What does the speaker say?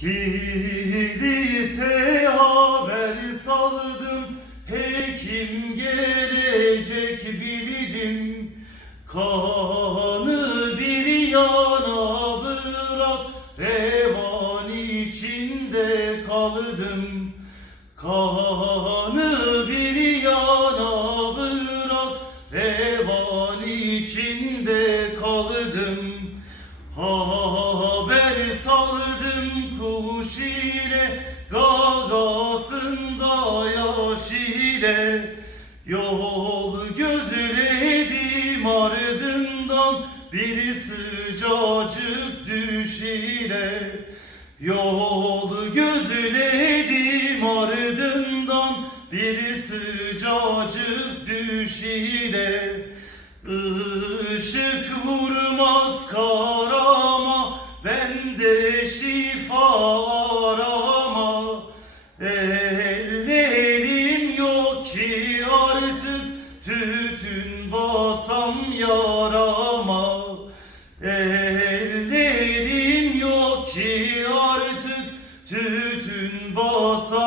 Kilise haber saldım. Hekim gelecek bildim. Kanı bir yana bırak Revan içinde kaldım. Kanı bir yana bırak Revan içinde kaldım. Haber Gagasında yaş ile Yol gözledim ardından Bir sıcacık düş ile Yol gözledim ardından Bir sıcacık düş ile Işık vurmaz karama ki artık Tütün basam yarama. Ellerim yok ki artık Tütün basam